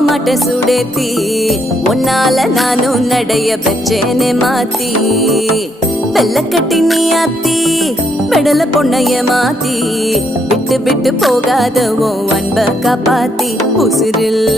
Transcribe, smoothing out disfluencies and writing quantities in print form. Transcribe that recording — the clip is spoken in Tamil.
மாட்டேன் சுடேத்தி உன்னால நானும் நடைய பெற்றேனே மாத்தி வெள்ள கட்டி நீ ஆத்தி பெடல பொண்ணைய மாத்தி விட்டு விட்டு போகாத உன் அன்ப காப்பாத்தி உசிரில்